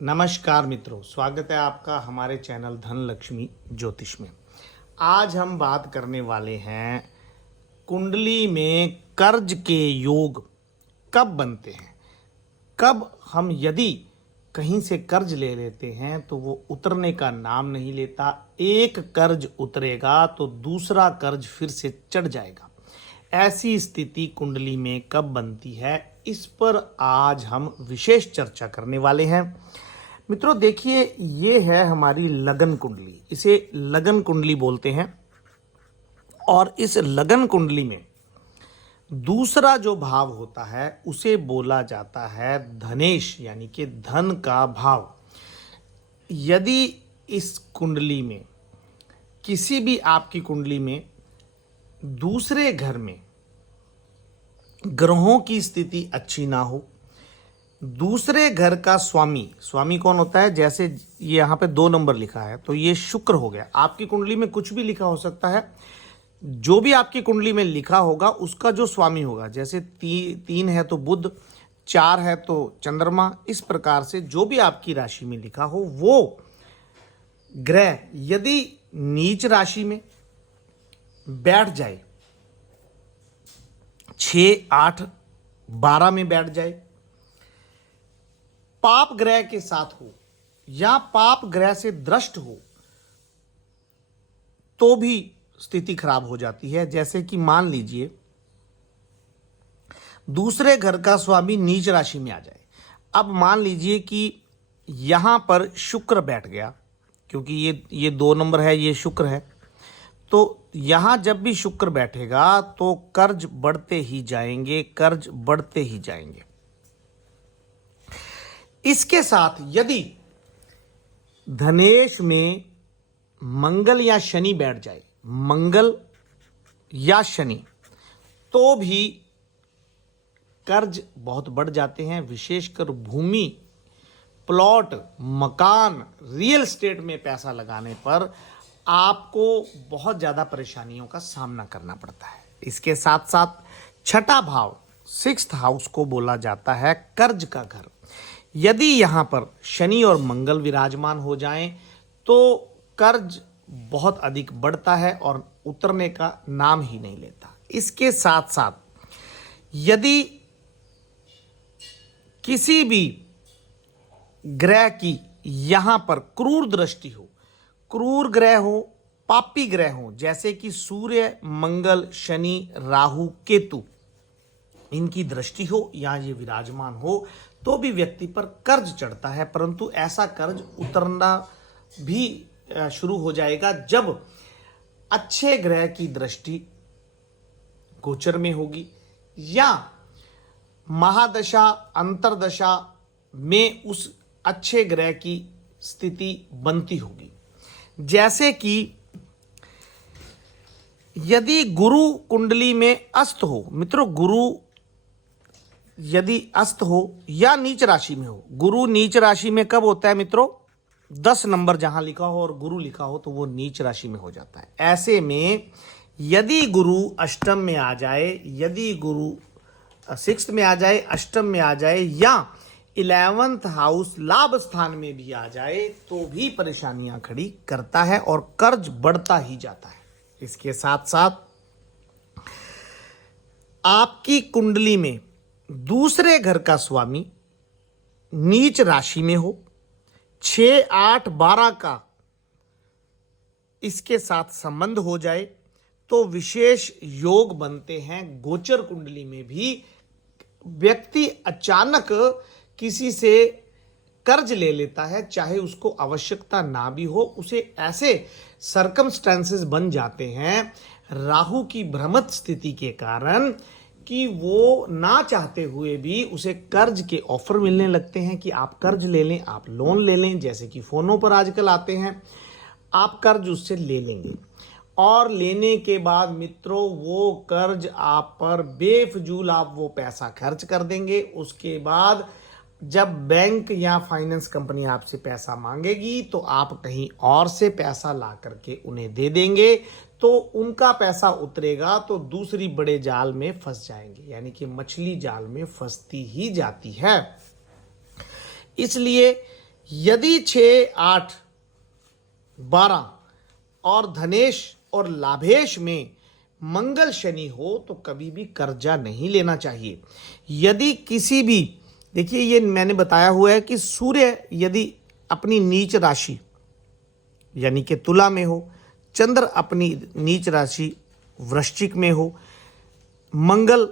नमस्कार मित्रों, स्वागत है आपका हमारे चैनल धन लक्ष्मी ज्योतिष में। आज हम बात करने वाले हैं कुंडली में कर्ज के योग कब बनते हैं। कब हम यदि कहीं से कर्ज ले लेते हैं तो वो उतरने का नाम नहीं लेता। एक कर्ज उतरेगा तो दूसरा कर्ज फिर से चढ़ जाएगा। ऐसी स्थिति कुंडली में कब बनती है, इस पर आज हम विशेष चर्चा करने वाले हैं। मित्रों देखिए, ये है हमारी लगन कुंडली। इसे लगन कुंडली बोलते हैं। और इस लगन कुंडली में दूसरा जो भाव होता है उसे बोला जाता है धनेश, यानी कि धन का भाव। यदि इस कुंडली में किसी भी आपकी कुंडली में दूसरे घर में ग्रहों की स्थिति अच्छी ना हो, दूसरे घर का स्वामी कौन होता है, जैसे ये यहाँ पे 2 नंबर लिखा है तो ये शुक्र हो गया। आपकी कुंडली में कुछ भी लिखा हो सकता है, जो भी आपकी कुंडली में लिखा होगा उसका जो स्वामी होगा, जैसे 3 है तो बुध, 4 है तो चंद्रमा, इस प्रकार से जो भी आपकी राशि में लिखा हो वो ग्रह यदि नीच राशि में बैठ जाए, 6, 8, 12 में बैठ जाए, पाप ग्रह के साथ हो या पाप ग्रह से दृष्ट हो तो भी स्थिति खराब हो जाती है। जैसे कि मान लीजिए दूसरे घर का स्वामी नीच राशि में आ जाए। अब मान लीजिए कि यहां पर शुक्र बैठ गया, क्योंकि ये 2 नंबर है, ये शुक्र है, तो यहां जब भी शुक्र बैठेगा तो कर्ज बढ़ते ही जाएंगे, कर्ज बढ़ते ही जाएंगे। इसके साथ यदि धनेश में मंगल या शनि बैठ जाए, मंगल या शनि, तो भी कर्ज बहुत बढ़ जाते हैं। विशेषकर भूमि, प्लॉट, मकान, रियल एस्टेट में पैसा लगाने पर आपको बहुत ज़्यादा परेशानियों का सामना करना पड़ता है। इसके साथ साथ छठा भाव, 6th हाउस को बोला जाता है कर्ज का घर। यदि यहाँ पर शनि और मंगल विराजमान हो जाएं तो कर्ज बहुत अधिक बढ़ता है और उतरने का नाम ही नहीं लेता। इसके साथ साथ यदि किसी भी ग्रह की यहाँ पर क्रूर दृष्टि हो, क्रूर ग्रह हो, पापी ग्रह हो, जैसे कि सूर्य, मंगल, शनि, राहु, केतु, इनकी दृष्टि हो या ये विराजमान हो तो भी व्यक्ति पर कर्ज चढ़ता है। परंतु ऐसा कर्ज उतरना भी शुरू हो जाएगा जब अच्छे ग्रह की दृष्टि गोचर में होगी या महादशा, अंतरदशा में उस अच्छे ग्रह की स्थिति बनती होगी। जैसे कि यदि गुरु कुंडली में अस्त हो, मित्रों गुरु यदि अस्त हो या नीच राशि में हो, गुरु नीच राशि में कब होता है मित्रों, 10 नंबर जहां लिखा हो और गुरु लिखा हो तो वो नीच राशि में हो जाता है। ऐसे में यदि गुरु अष्टम में आ जाए, यदि गुरु 6th में आ जाए, अष्टम में आ जाए या 11th हाउस लाभ स्थान में भी आ जाए तो भी परेशानियां खड़ी करता है और कर्ज बढ़ता ही जाता है। इसके साथ साथ आपकी कुंडली में दूसरे घर का स्वामी नीच राशि में हो, 6, 8, 12 का इसके साथ संबंध हो जाए तो विशेष योग बनते हैं। गोचर कुंडली में भी व्यक्ति अचानक किसी से कर्ज ले लेता है, चाहे उसको आवश्यकता ना भी हो, उसे ऐसे सर्कमस्टेंसेस बन जाते हैं राहु की भ्रमत स्थिति के कारण कि वो ना चाहते हुए भी उसे कर्ज के ऑफर मिलने लगते हैं कि आप कर्ज ले लें, आप लोन ले लें। जैसे कि फोनों पर आजकल आते हैं, आप कर्ज उससे ले लेंगे और लेने के बाद मित्रों वो कर्ज आप पर बेफजूल आप वो पैसा खर्च कर देंगे। उसके बाद जब बैंक या फाइनेंस कंपनी आपसे पैसा मांगेगी तो आप कहीं और से पैसा ला करके उन्हें दे देंगे, तो उनका पैसा उतरेगा तो दूसरी बड़े जाल में फंस जाएंगे, यानी कि मछली जाल में फंसती ही जाती है। इसलिए यदि 6, 8, 12 और धनेश और लाभेश में मंगल शनि हो तो कभी भी कर्जा नहीं लेना चाहिए। यदि किसी भी, देखिए ये मैंने बताया हुआ है कि सूर्य यदि अपनी नीच राशि यानी कि तुला में हो, चंद्र अपनी नीच राशि वृश्चिक में हो, मंगल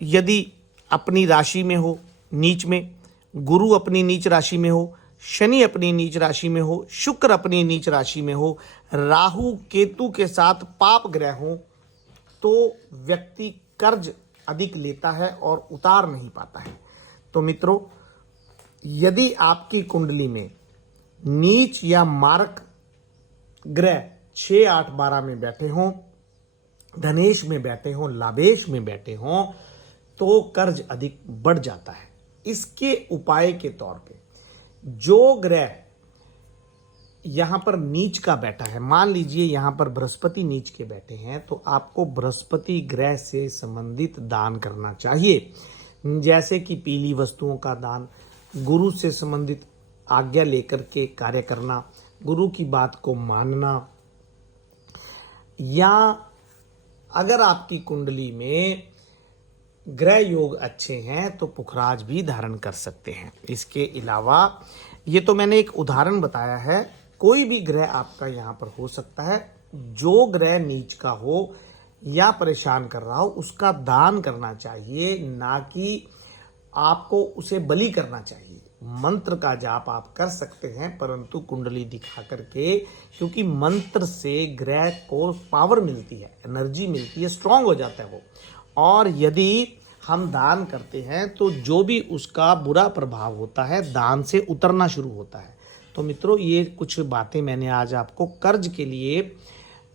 यदि अपनी राशि में हो नीच में, गुरु अपनी नीच राशि में हो, शनि अपनी नीच राशि में हो, शुक्र अपनी नीच राशि में हो, राहु केतु के साथ पाप ग्रह हो, तो व्यक्ति कर्ज अधिक लेता है और उतार नहीं पाता है। तो मित्रों, यदि आपकी कुंडली में नीच या मारक ग्रह 6, 8, 12 में बैठे हों, धनेश में बैठे हों, लाभेश में बैठे हों, तो कर्ज अधिक बढ़ जाता है। इसके उपाय के तौर पे जो ग्रह यहां पर नीच का बैठा है, मान लीजिए यहां पर बृहस्पति नीच के बैठे हैं, तो आपको बृहस्पति ग्रह से संबंधित दान करना चाहिए, जैसे कि पीली वस्तुओं का दान, गुरु से संबंधित आज्ञा लेकर के कार्य करना, गुरु की बात को मानना, या अगर आपकी कुंडली में ग्रह योग अच्छे हैं तो पुखराज भी धारण कर सकते हैं। इसके अलावा ये तो मैंने एक उदाहरण बताया है, कोई भी ग्रह आपका यहाँ पर हो सकता है। जो ग्रह नीच का हो या परेशान कर रहा हो उसका दान करना चाहिए, ना कि आपको उसे बलि करना चाहिए। मंत्र का जाप आप कर सकते हैं, परंतु कुंडली दिखा करके, क्योंकि मंत्र से ग्रह को पावर मिलती है, एनर्जी मिलती है, स्ट्रांग हो जाता है वो। और यदि हम दान करते हैं तो जो भी उसका बुरा प्रभाव होता है दान से उतरना शुरू होता है। तो मित्रों, ये कुछ बातें मैंने आज आपको कर्ज के लिए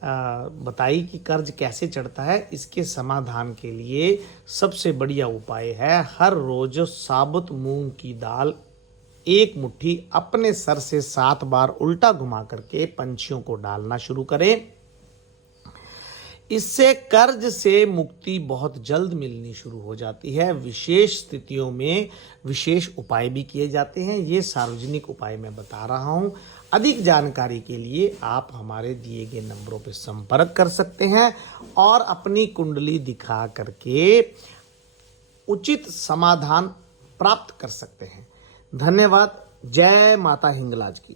बताई कि कर्ज कैसे चढ़ता है। इसके समाधान के लिए सबसे बढ़िया उपाय है, हर रोज साबुत मूंग की दाल 1 मुट्ठी अपने सर से 7 बार उल्टा घुमा करके पंछियों को डालना शुरू करें। इससे कर्ज से मुक्ति बहुत जल्द मिलनी शुरू हो जाती है। विशेष स्थितियों में विशेष उपाय भी किए जाते हैं, ये सार्वजनिक उपाय मैं बता रहा हूं। अधिक जानकारी के लिए आप हमारे दिए गए नंबरों पर संपर्क कर सकते हैं और अपनी कुंडली दिखा करके उचित समाधान प्राप्त कर सकते हैं। धन्यवाद। जय माता हिंगलाज की।